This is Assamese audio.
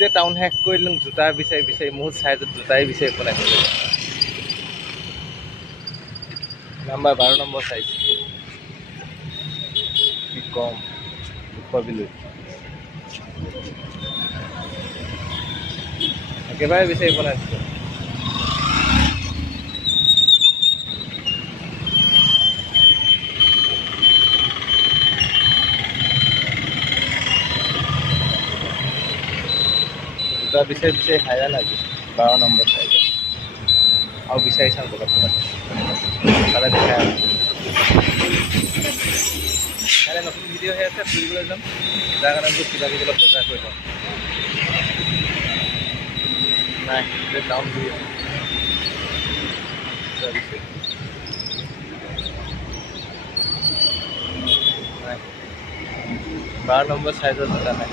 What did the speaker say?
গোটেই টাউন শেষ কৰি দিলোঁ জোতা বিচাৰি বিচাৰি মোৰ চাইজত জোতাই বিচাৰি পোৱা নাই নাম্বাৰ 12 নম্বৰ চাইজ কি কম দুখবিলৈ একেবাৰে বিচাৰি পোৱা নাই জোতা বিচাৰি বিচাৰি হাইৰাণ আজি 12 নম্বৰ চাইজত আৰু বিচাৰি চাওঁ ক'ৰবাত তাতে দেখাই আছোঁ কাইলৈ নতুন ভিডিঅ' হৈ আছে ফুৰিবলৈ যাম যাৰ কাৰণে বহুত কিবা কিবি অলপ বজাৰ কৰি লওঁ নাই টাউন ঘূৰি আছোঁ 12 নম্বৰ চাইজৰ জোতা নাই